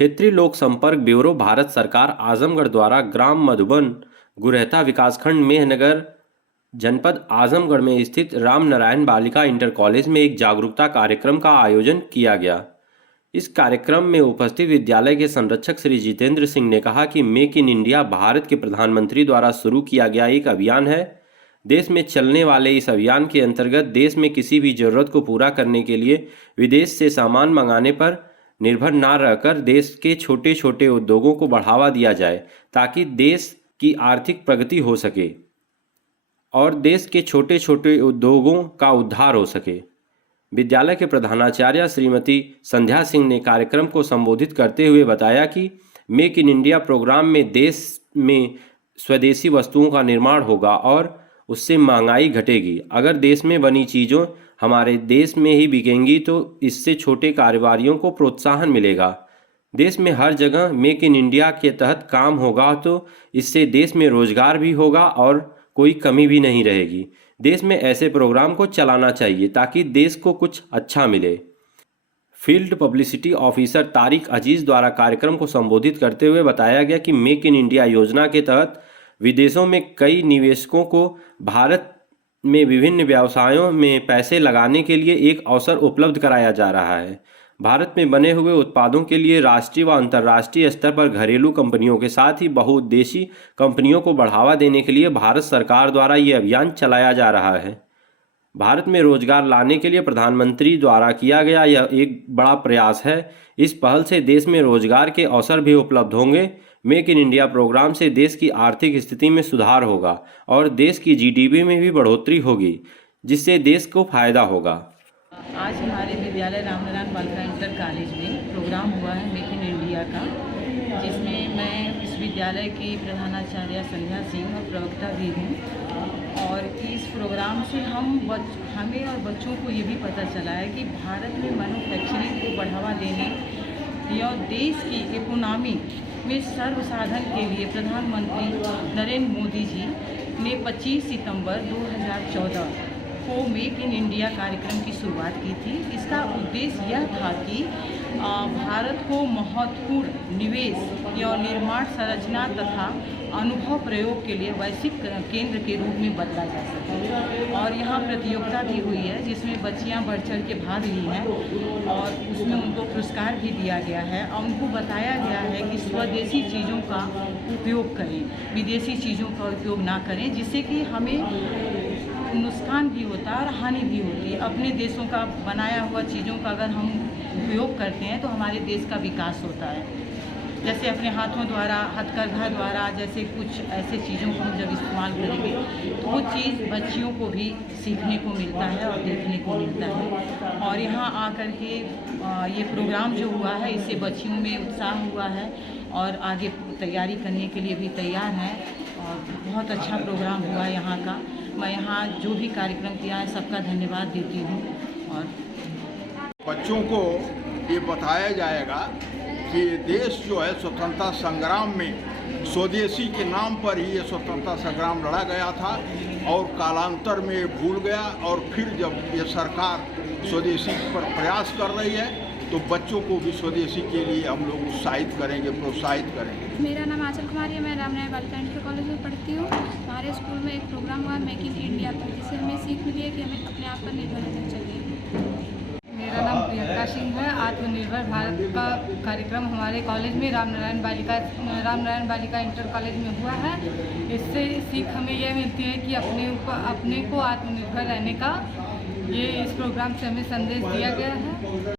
क्षेत्रीय लोक संपर्क ब्यूरो भारत सरकार आजमगढ़ द्वारा ग्राम मधुबन गुरहता विकासखंड मेहनगर जनपद आजमगढ़ में स्थित राम नारायण बालिका इंटर कॉलेज में एक जागरूकता कार्यक्रम का आयोजन किया गया। इस कार्यक्रम में उपस्थित विद्यालय के संरक्षक श्री जितेंद्र सिंह ने कहा कि मेक इन इंडिया भारत के प्रधानमंत्री द्वारा शुरू किया गया एक अभियान है। देश में चलने वाले इस अभियान के अंतर्गत देश में किसी भी जरूरत को पूरा करने के लिए विदेश से सामान मंगाने पर निर्भर न रहकर देश के छोटे छोटे उद्योगों को बढ़ावा दिया जाए ताकि देश की आर्थिक प्रगति हो सके और देश के छोटे छोटे उद्योगों का उद्धार हो सके। विद्यालय के प्रधानाचार्य श्रीमती संध्या सिंह ने कार्यक्रम को संबोधित करते हुए बताया कि मेक इन इंडिया प्रोग्राम में देश में स्वदेशी वस्तुओं का निर्माण होगा और उससे महंगाई घटेगी। अगर देश में बनी चीज़ों हमारे देश में ही बिकेंगी तो इससे छोटे कारोबारियों को प्रोत्साहन मिलेगा। देश में हर जगह मेक इन इंडिया के तहत काम होगा तो इससे देश में रोजगार भी होगा और कोई कमी भी नहीं रहेगी। देश में ऐसे प्रोग्राम को चलाना चाहिए ताकि देश को कुछ अच्छा मिले। फील्ड पब्लिसिटी ऑफिसर तारिक अजीज द्वारा कार्यक्रम को संबोधित करते हुए बताया गया कि मेक इन इंडिया योजना के तहत विदेशों में कई निवेशकों को भारत में विभिन्न व्यवसायों में पैसे लगाने के लिए एक अवसर उपलब्ध कराया जा रहा है। भारत में बने हुए उत्पादों के लिए राष्ट्रीय व अंतर्राष्ट्रीय स्तर पर घरेलू कंपनियों के साथ ही बहुउद्देशीय कंपनियों को बढ़ावा देने के लिए भारत सरकार द्वारा ये अभियान चलाया जा रहा है। भारत में रोजगार लाने के लिए प्रधानमंत्री द्वारा किया गया यह एक बड़ा प्रयास है। इस पहल से देश में रोजगार के अवसर भी उपलब्ध होंगे। मेक इन इंडिया प्रोग्राम से देश की आर्थिक स्थिति में सुधार होगा और देश की जीडीपी में भी बढ़ोतरी होगी जिससे देश को फायदा होगा। आज हमारे विद्यालय राम नारायण बालिका इंटर कॉलेज में प्रोग्राम हुआ है मेक इन इंडिया का, जिसमें मैं इस विद्यालय की प्रधानाचार्य संध्या सिंह और प्रवक्ता भी हूँ। और इस प्रोग्राम से हमें और बच्चों को ये भी पता चला है कि भारत में मैन्युफैक्चरिंग को बढ़ावा देने या देश की इकोनॉमी में सर्वसाधन के लिए प्रधानमंत्री नरेंद्र मोदी जी ने 25 सितंबर 2014 को मेक इन इंडिया कार्यक्रम की शुरुआत की थी। इसका उद्देश्य यह था कि भारत को महत्वपूर्ण निवेश या निर्माण संरचना तथा अनुभव प्रयोग के लिए वैश्विक केंद्र के रूप में बदला जा सके। और यहाँ प्रतियोगिता भी हुई है जिसमें बच्चियाँ बढ़ चढ़ के भाग ली हैं और उसमें उनको पुरस्कार भी दिया गया है और उनको बताया गया है कि स्वदेशी चीज़ों का उपयोग करें, विदेशी चीज़ों का उपयोग ना करें, जिससे कि हमें नुकसान भी होता है और हानि भी होती है। अपने देशों का बनाया हुआ चीज़ों का अगर हम उपयोग करते हैं तो हमारे देश का विकास होता है। जैसे अपने हाथों द्वारा, हथकरघा द्वारा, जैसे कुछ ऐसे चीज़ों को हम जब इस्तेमाल करेंगे तो वो चीज़ बच्चियों को भी सीखने को मिलता है और देखने को मिलता है। और यहाँ आकर के ये प्रोग्राम जो हुआ है इससे बच्चियों में उत्साह हुआ है और आगे तैयारी करने के लिए भी तैयार हैं। और बहुत अच्छा प्रोग्राम हुआ यहाँ का। मैं यहाँ जो भी कार्यक्रम किया है सबका धन्यवाद देती हूँ। और बच्चों को ये बताया जाएगा कि देश जो है स्वतंत्रता संग्राम में स्वदेशी के नाम पर ही ये स्वतंत्रता संग्राम लड़ा गया था और कालांतर में भूल गया। और फिर जब ये सरकार स्वदेशी पर प्रयास कर रही है तो बच्चों को भी स्वदेशी के लिए हम लोग उत्साहित करेंगे, प्रोत्साहित करेंगे। मेरा नाम आंचल कुमारी है, मैं राम नारायण बालिका इंटर कॉलेज में पढ़ती हूँ। हमारे स्कूल में एक प्रोग्राम हुआ मेक इन इंडिया पर, जिससे हमें सीख मिली है कि हमें अपने आप पर निर्भर रहना चाहिए। मेरा नाम प्रियंका सिंह है। आत्मनिर्भर भारत का कार्यक्रम हमारे कॉलेज में राम नारायण बालिका इंटर कॉलेज में हुआ है। इससे सीख हमें यह मिलती है कि अपने को आत्मनिर्भर रहने का ये इस प्रोग्राम से हमें संदेश दिया गया है।